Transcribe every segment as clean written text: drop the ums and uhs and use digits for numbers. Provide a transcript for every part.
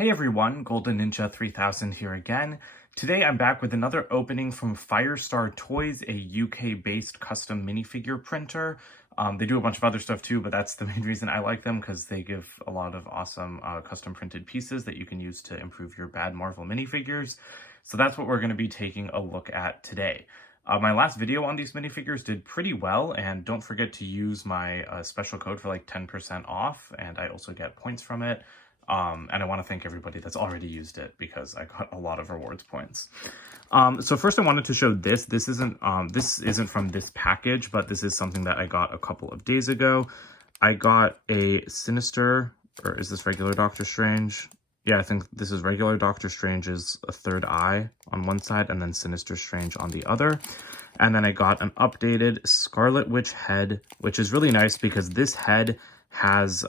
Hey everyone, Golden Ninja 3000 here again. Today I'm back with another opening from Firestar Toys, a UK-based custom minifigure printer. They do a bunch of other stuff too, but that's the main reason I like them, because they give a lot of awesome custom printed pieces that you can use to improve your bad Marvel minifigures. So that's what we're going to be taking a look at today. My last video on these minifigures did pretty well, and don't forget to use my special code for like 10% off, and I also get points from it. And I want to thank everybody that's already used it because I got a lot of rewards points. So first I wanted to show this. This isn't from this package, but this is something that I got a couple of days ago. I got a Sinister, or is this regular Doctor Strange? Yeah, I think this is regular Doctor Strange's a third eye on one side and then Sinister Strange on the other. And then I got an updated Scarlet Witch head, which is really nice because this head has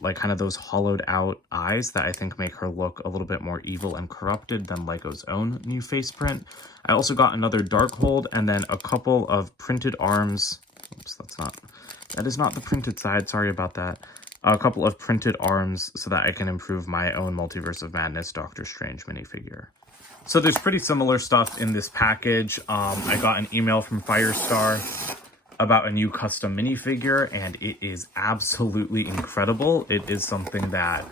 like kind of those hollowed out eyes that I think make her look a little bit more evil and corrupted than Lego's own new face print. I also got another Darkhold and then a couple of printed arms. Oops, that is not the printed side. Sorry about that. A couple of printed arms so that I can improve my own Multiverse of Madness Doctor Strange minifigure. So there's pretty similar stuff in this package. I got an email from Firestar about a new custom minifigure, and it is absolutely incredible. It is something that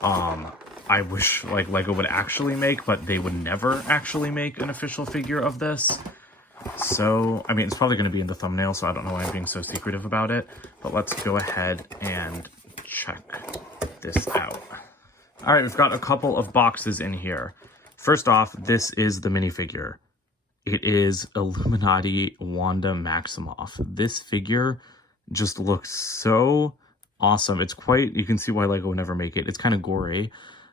I wish like Lego would actually make, but they would never actually make an official figure of this. So, I mean, it's probably going to be in the thumbnail, so I don't know why I'm being so secretive about it, but let's go ahead and check this out. All right, we've got a couple of boxes in here. First off, this is the minifigure. It is Illuminati Wanda Maximoff. This figure just looks so awesome. It's quite, you can see why Lego would never make it. It's kind of gory.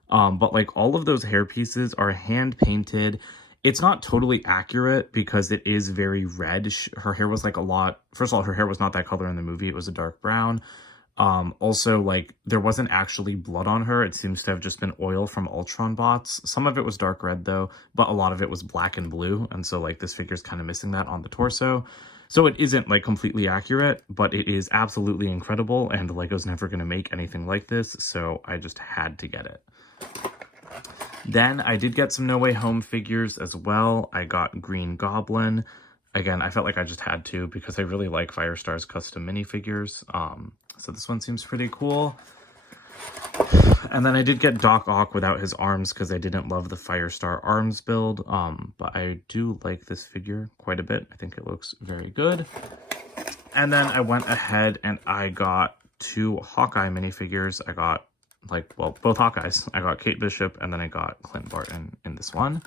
But like all of those hair pieces are hand painted. It's not totally accurate because it is very red. Her hair was like first of all, her hair was not that color in the movie. It was a dark brown. Also, like, there wasn't actually blood on her. It seems to have just been oil from Ultron bots. Some of it was dark red, though, but a lot of it was black and blue. And so, like, this figure's kind of missing that on the torso. So it isn't, like, completely accurate, but it is absolutely incredible, and Lego's never going to make anything like this, so I just had to get it. Then I did get some No Way Home figures as well. I got Green Goblin. Again, I felt like I just had to because I really like Firestar's custom minifigures. So this one seems pretty cool. And then I did get Doc Ock without his arms because I didn't love the Firestar arms build. But I do like this figure quite a bit. I think it looks very good. And then I went ahead and I got two Hawkeye minifigures. I got both Hawkeyes. I got Kate Bishop and then I got Clint Barton in this one.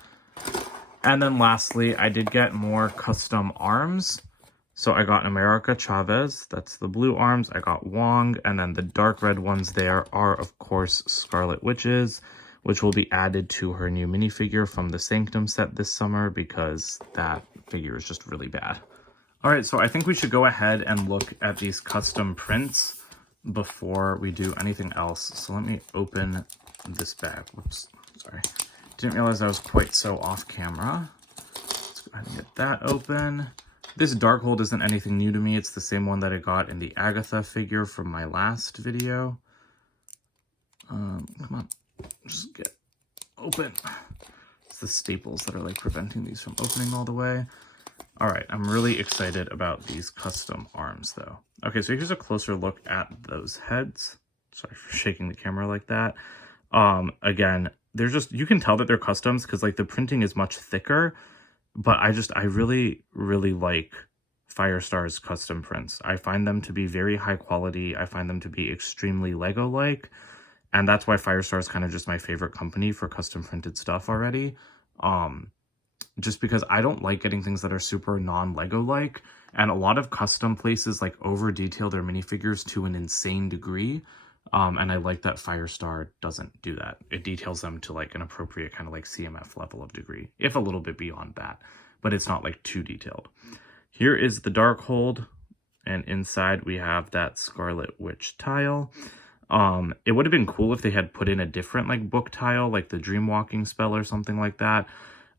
And then lastly, I did get more custom arms. So I got America Chavez, that's the blue arms. I got Wong, and then the dark red ones there are, of course, Scarlet Witches, which will be added to her new minifigure from the Sanctum set this summer because that figure is just really bad. All right, so I think we should go ahead and look at these custom prints before we do anything else. So let me open this bag. Whoops, sorry. Didn't realize I was quite so off camera. Let's go ahead and get that open. This Darkhold isn't anything new to me. It's the same one that I got in the Agatha figure from my last video. Come on, just get open. It's the staples that are like preventing these from opening all the way. All right, I'm really excited about these custom arms though. Okay, so here's a closer look at those heads. Sorry for shaking the camera like that. Again, they're just, you can tell that they're customs because like the printing is much thicker. But I really, really like Firestar's custom prints. I find them to be very high quality. I find them to be extremely Lego-like. And that's why Firestar is kind of just my favorite company for custom printed stuff already. Just because I don't like getting things that are super non-Lego-like. And a lot of custom places like over-detail their minifigures to an insane degree. And I like that Firestar doesn't do that. It details them to like an appropriate kind of like CMF level of degree, if a little bit beyond that, but it's not like too detailed. Here is the Darkhold, and inside we have that Scarlet Witch tile. It would have been cool if they had put in a different like book tile, like the Dreamwalking spell or something like that.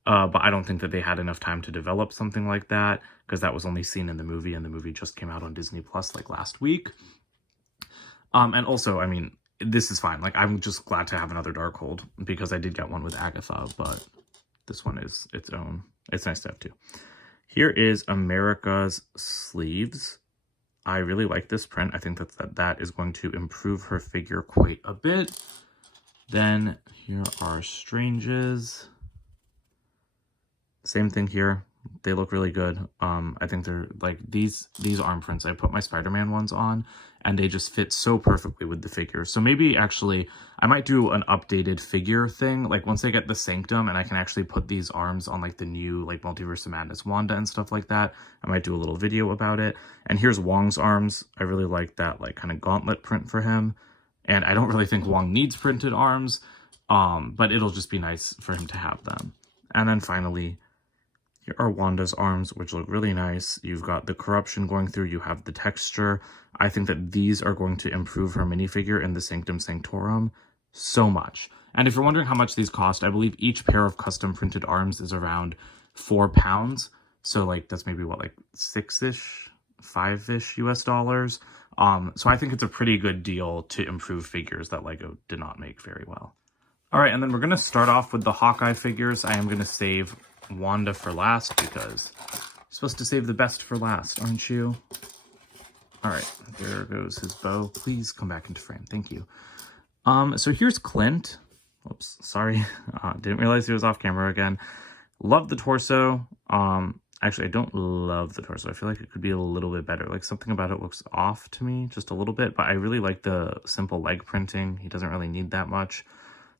But I don't think that they had enough time to develop something like that because that was only seen in the movie, and the movie just came out on Disney Plus like last week. And also, I mean, this is fine. Like, I'm just glad to have another Darkhold because I did get one with Agatha, but this one is its own. It's nice to have two. Here is America's sleeves. I really like this print. I think that is going to improve her figure quite a bit. Then here are Strange's. Same thing here. They look really good. I think they're like these arm prints. I put my Spider-Man ones on and they just fit so perfectly with the figure. So maybe actually I might do an updated figure thing. Like once I get the Sanctum and I can actually put these arms on like the new like Multiverse of Madness Wanda and stuff like that, I might do a little video about it. And here's Wong's arms. I really like that like kind of gauntlet print for him. And I don't really think Wong needs printed arms, but it'll just be nice for him to have them. And then finally, here are Wanda's arms, which look really nice. You've got the corruption going through. You have the texture. I think that these are going to improve her minifigure in the Sanctum Sanctorum so much. And if you're wondering how much these cost, I believe each pair of custom printed arms is around £4. So like that's maybe what, like 6-ish, 5-ish US dollars. So I think it's a pretty good deal to improve figures that LEGO did not make very well. All right, and then we're going to start off with the Hawkeye figures. I am going to save Wanda for last because you're supposed to save the best for last, aren't you? All right, there goes his bow. Please come back into frame. Thank you. So here's Clint. Oops, sorry. Didn't realize he was off camera again. Love the torso. Actually, I don't love the torso. I feel like it could be a little bit better. Like something about it looks off to me just a little bit, but I really like the simple leg printing. He doesn't really need that much.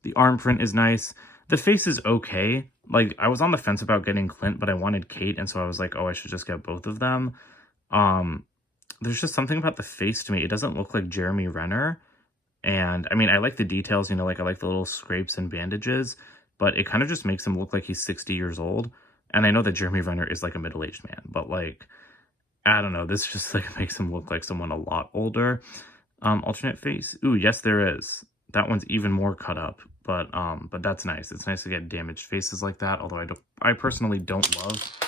The arm print is nice. The face is okay. Like, I was on the fence about getting Clint, but I wanted Kate, and so I was like, oh, I should just get both of them. There's just something about the face to me. It doesn't look like Jeremy Renner. And, I mean, I like the details, you know, like I like the little scrapes and bandages, but it kind of just makes him look like he's 60 years old. And I know that Jeremy Renner is like a middle-aged man, but like, I don't know. This just like makes him look like someone a lot older. Alternate face. Ooh, yes, there is. That one's even more cut up, but that's nice. It's nice to get damaged faces like that. Although I personally don't love.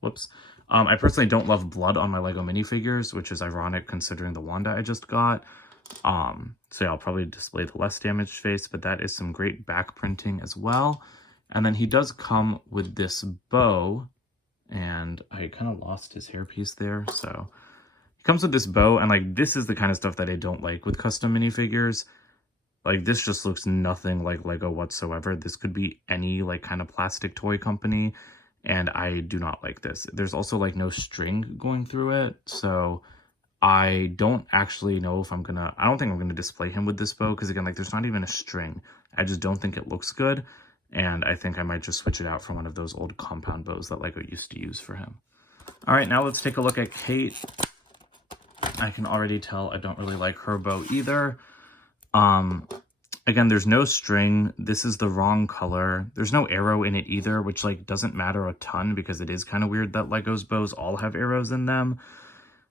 Whoops. I personally don't love blood on my Lego minifigures, which is ironic considering the Wanda I just got. So yeah, I'll probably display the less damaged face, but that is some great back printing as well. And then he does come with this bow, and I kind of lost his hairpiece there. So he comes with this bow, and like this is the kind of stuff that I don't like with custom minifigures. Like, this just looks nothing like Lego whatsoever. This could be any, like, kind of plastic toy company, and I do not like this. There's also, like, no string going through it, so I don't actually know if I'm gonna... I don't think I'm gonna display him with this bow, because, again, like, there's not even a string. I just don't think it looks good, and I think I might just switch it out for one of those old compound bows that Lego used to use for him. All right, now let's take a look at Kate. I can already tell I don't really like her bow either. Again, there's no string. This is the wrong color. There's no arrow in it either, which like doesn't matter a ton because it is kind of weird that Lego's bows all have arrows in them.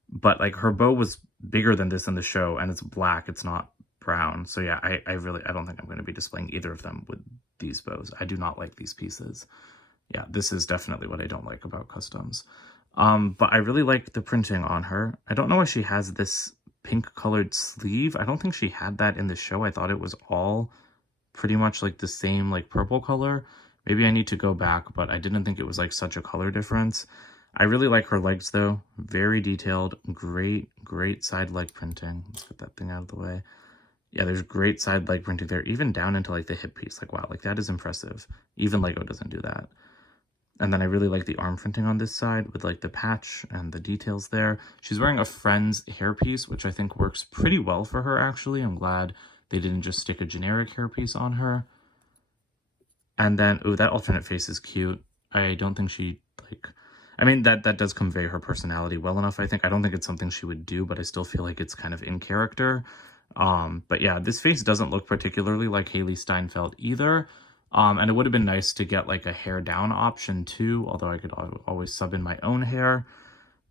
But like her bow was bigger than this in the show, and it's black. It's not brown. So yeah, I don't think I'm going to be displaying either of them with these bows. I do not like these pieces. Yeah, this is definitely what I don't like about customs. But I really like the printing on her. I don't know why she has this pink colored sleeve. I don't think she had that in the show. I thought it was all pretty much like the same like purple color. Maybe I need to go back, but I didn't think it was like such a color difference. I really like her legs though. Very detailed. Great side leg printing. Let's get that thing out of the way. Yeah, there's great side leg printing there, even down into like the hip piece. Like, wow, like that is impressive. Even Lego doesn't do that. And then I really like the arm printing on this side with like the patch and the details there. She's wearing a Friends hairpiece, which I think works pretty well for her, actually. I'm glad they didn't just stick a generic hairpiece on her. And then, ooh, that alternate face is cute. I don't think she, like... I mean, that does convey her personality well enough, I think. I don't think it's something she would do, but I still feel like it's kind of in character. But yeah, this face doesn't look particularly like Haley Steinfeld either. And it would have been nice to get like a hair down option too, although I could always sub in my own hair.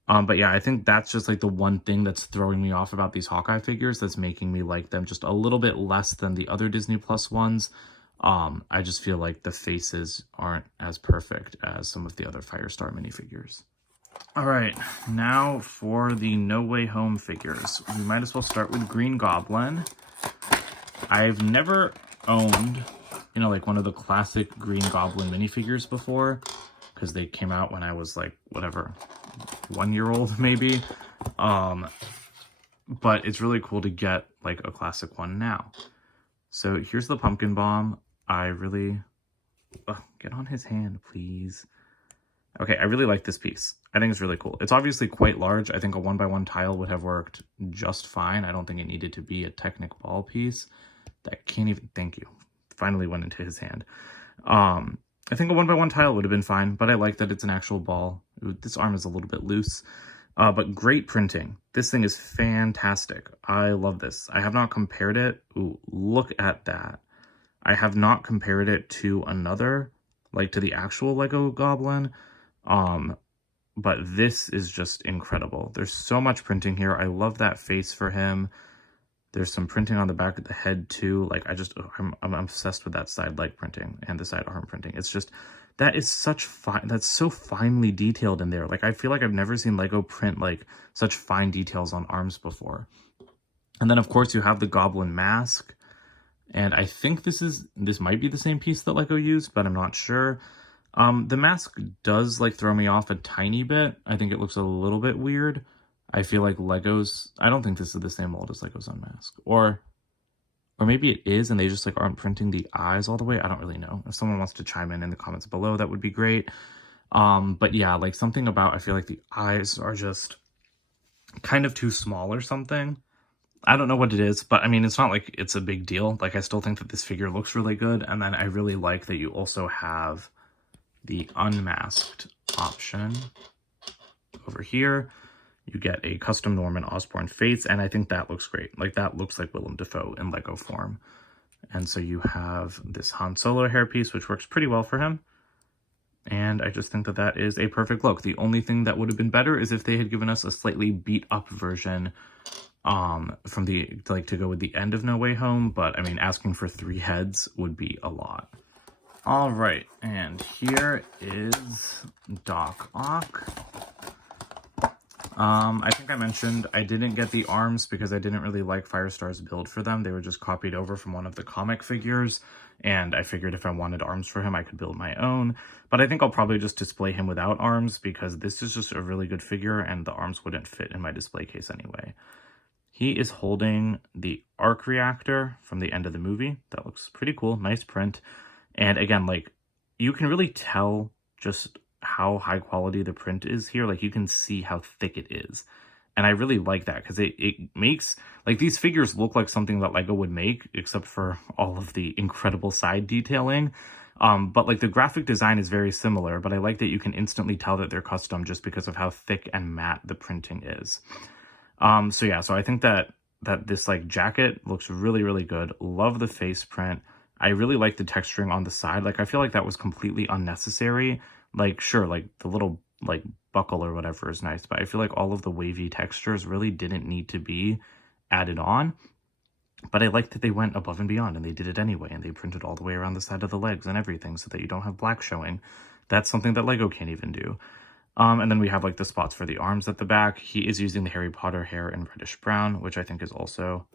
But yeah, I think that's just like the one thing that's throwing me off about these Hawkeye figures that's making me like them just a little bit less than the other Disney Plus ones. I just feel like the faces aren't as perfect as some of the other Firestar minifigures. All right, now for the No Way Home figures. We might as well start with Green Goblin. I've never owned, you know, like one of the classic Green Goblin minifigures before, because they came out when I was like, whatever, 1 year old maybe. But it's really cool to get like a classic one now. So here's the pumpkin bomb. I really, get on his hand, please. Okay, I really like this piece. I think it's really cool. It's obviously quite large. I think a 1x1 tile would have worked just fine. I don't think it needed to be a Technic ball piece. That can't even, thank you. Finally went into his hand. I think a 1x1 tile would have been fine, but I like that it's an actual ball. Ooh, this arm is a little bit loose, but great printing. This thing is fantastic. I love this. I have not compared it. Ooh, look at that. I have not compared it to another, like to the actual Lego Goblin. But this is just incredible. There's so much printing here. I love that face for him. There's some printing on the back of the head too. Like I'm obsessed with that side leg printing and the side arm printing. It's just, that is such fine, that's so finely detailed in there. Like I feel like I've never seen Lego print like such fine details on arms before. And then of course you have the Goblin mask. And I think this might be the same piece that Lego used, but I'm not sure. The mask does like throw me off a tiny bit. I think it looks a little bit weird. I feel like Lego's, I don't think this is the same mold as Lego's Unmask. Or maybe it is and they just like aren't printing the eyes all the way. I don't really know. If someone wants to chime in the comments below, that would be great. But yeah, like something about, I feel like the eyes are just kind of too small or something. I don't know what it is, but I mean, it's not like it's a big deal. Like I still think that this figure looks really good. And then I really like that you also have the unmasked option over here. You get a custom Norman Osborn face, and I think that looks great. Like that looks like Willem Dafoe in Lego form. And so you have this Han Solo hairpiece, which works pretty well for him. And I just think that that is a perfect look. The only thing that would have been better is if they had given us a slightly beat up version from the, like, to go with the end of No Way Home. But I mean, asking for 3 heads would be a lot. All right, and here is Doc Ock. I think I mentioned I didn't get the arms because I didn't really like Firestar's build for them. They were just copied over from one of the comic figures, and I figured if I wanted arms for him, I could build my own. But I think I'll probably just display him without arms because this is just a really good figure, and the arms wouldn't fit in my display case anyway. He is holding the arc reactor from the end of the movie. That looks pretty cool. Nice print. And again, like, you can really tell just how high quality the print is here. Like, you can see how thick it is. And I really like that because it makes, like, these figures look like something that Lego would make, except for all of the incredible side detailing. But, like, the graphic design is very similar, but I like that you can instantly tell that they're custom just because of how thick and matte the printing is. So yeah, so I think that this, like, jacket looks really, really good. Love the face print. I really like the texturing on the side. Like, I feel like that was completely unnecessary. Like, sure, like, the little, like, buckle or whatever is nice, but I feel like all of the wavy textures really didn't need to be added on. But I like that they went above and beyond, and they did it anyway, and they printed all the way around the side of the legs and everything so that you don't have black showing. That's something that Lego can't even do. And then we have, like, the spots for the arms at the back. He is using the Harry Potter hair in reddish brown, which I think is also...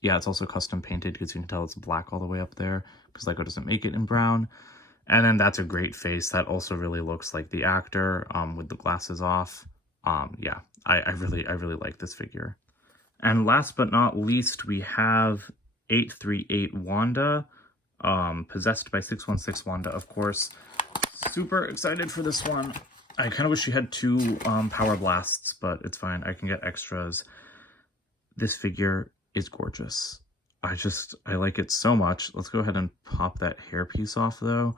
Yeah, it's also custom painted because you can tell it's black all the way up there because Lego doesn't make it in brown. And then that's a great face. That also really looks like the actor with the glasses off. Yeah, I really like this figure. And last but not least, we have 838 Wanda, possessed by 616 Wanda, of course. Super excited for this one. I kind of wish she had 2 power blasts, but it's fine. I can get extras. This figure is gorgeous. I like it so much. Let's go ahead and pop that hairpiece off though.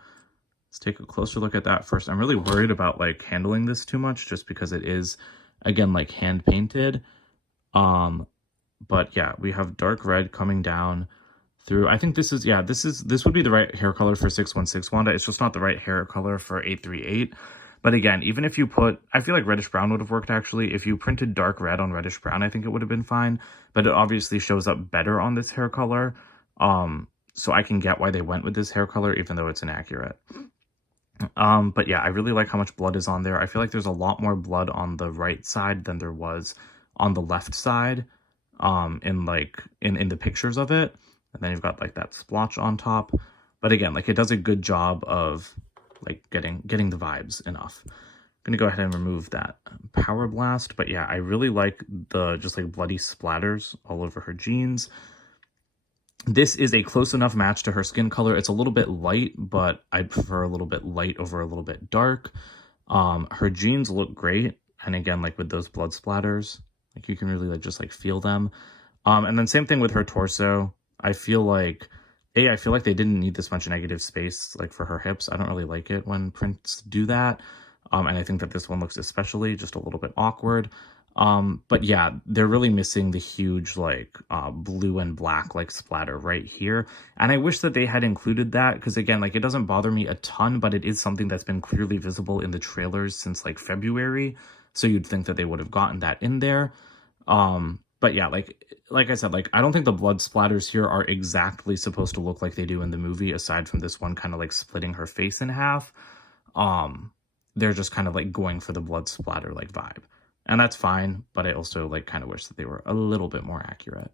Let's take a closer look at that first. I'm really worried about like handling this too much just because it is, again, like hand painted. But yeah, we have dark red coming down through. I think this is, yeah, this would be the right hair color for 616 Wanda. It's just not the right hair color for 838. But again, even if you put, I feel like reddish brown would have worked actually. If you printed dark red on reddish brown, I think it would have been fine. But it obviously shows up better on this hair color. So I can get why they went with this hair color, even though it's inaccurate. But yeah, I really like how much blood is on there. I feel like there's a lot more blood on the right side than there was on the left side. in like in the pictures of it. And then you've got like that splotch on top. But again, like it does a good job of like getting the vibes enough. I'm gonna go ahead and remove that power blast. But yeah, I really like the just like bloody splatters all over her jeans. This is a close enough match to her skin color. It's a little bit light, but I prefer a little bit light over a little bit dark. Her jeans look great. And again, like with those blood splatters, like you can really like just like feel them. And then same thing with her torso. I feel like they didn't need this much negative space like for her hips. I don't really like it when prints do that. And I think that this one looks especially just a little bit awkward. But yeah, they're really missing the huge like blue and black like splatter right here. And I wish that they had included that because again, like it doesn't bother me a ton, but it is something that's been clearly visible in the trailers since like February. So you'd think that they would have gotten that in there. But yeah, like I said, like I don't think the blood splatters here are exactly supposed to look like they do in the movie, aside from this one kind of like splitting her face in half. They're just kind of like going for the blood splatter like vibe. And that's fine, but I also like kind of wish that they were a little bit more accurate.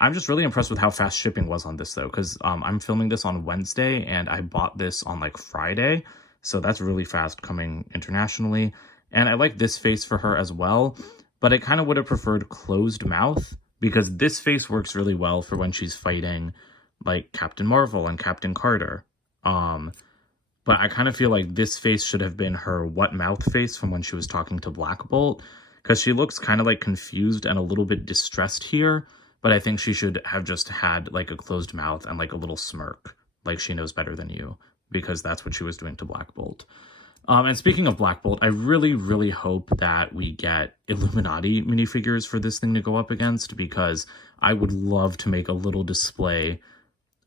I'm just really impressed with how fast shipping was on this though, because I'm filming this on Wednesday and I bought this on like Friday. So that's really fast coming internationally. And I like this face for her as well, but I kind of would have preferred closed mouth because this face works really well for when she's fighting like Captain Marvel and Captain Carter. But I kind of feel like this face should have been her what mouth face from when she was talking to Black Bolt, because she looks kind of like confused and a little bit distressed here, but I think she should have just had like a closed mouth and like a little smirk, like she knows better than you, because that's what she was doing to Black Bolt. And speaking of Black Bolt, I really, really hope that we get Illuminati minifigures for this thing to go up against, because I would love to make a little display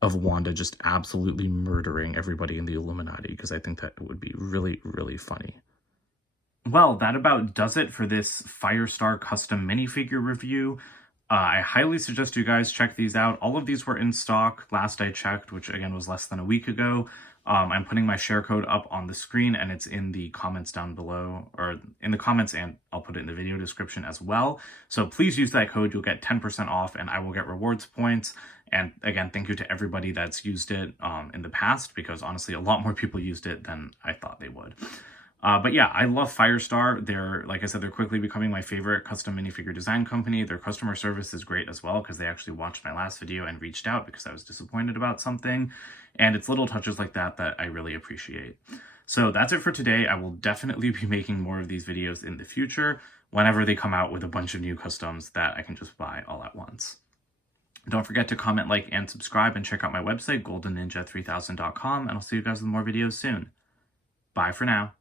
of Wanda just absolutely murdering everybody in the Illuminati, because I think that would be really, really funny. Well, that about does it for this Firestar custom minifigure review. I highly suggest you guys check these out. All of these were in stock last I checked, which again was less than a week ago. I'm putting my share code up on the screen and it's in the comments down below, or in the comments, and I'll put it in the video description as well. So please use that code. You'll get 10% off and I will get rewards points. And again, thank you to everybody that's used it in the past, because honestly, a lot more people used it than I thought they would. But yeah, I love Firestar. They're, like I said, they're quickly becoming my favorite custom minifigure design company. Their customer service is great as well, because they actually watched my last video and reached out because I was disappointed about something. And it's little touches like that that I really appreciate. So that's it for today. I will definitely be making more of these videos in the future whenever they come out with a bunch of new customs that I can just buy all at once. Don't forget to comment, like, and subscribe, and check out my website, goldenninja3000.com, and I'll see you guys with more videos soon. Bye for now.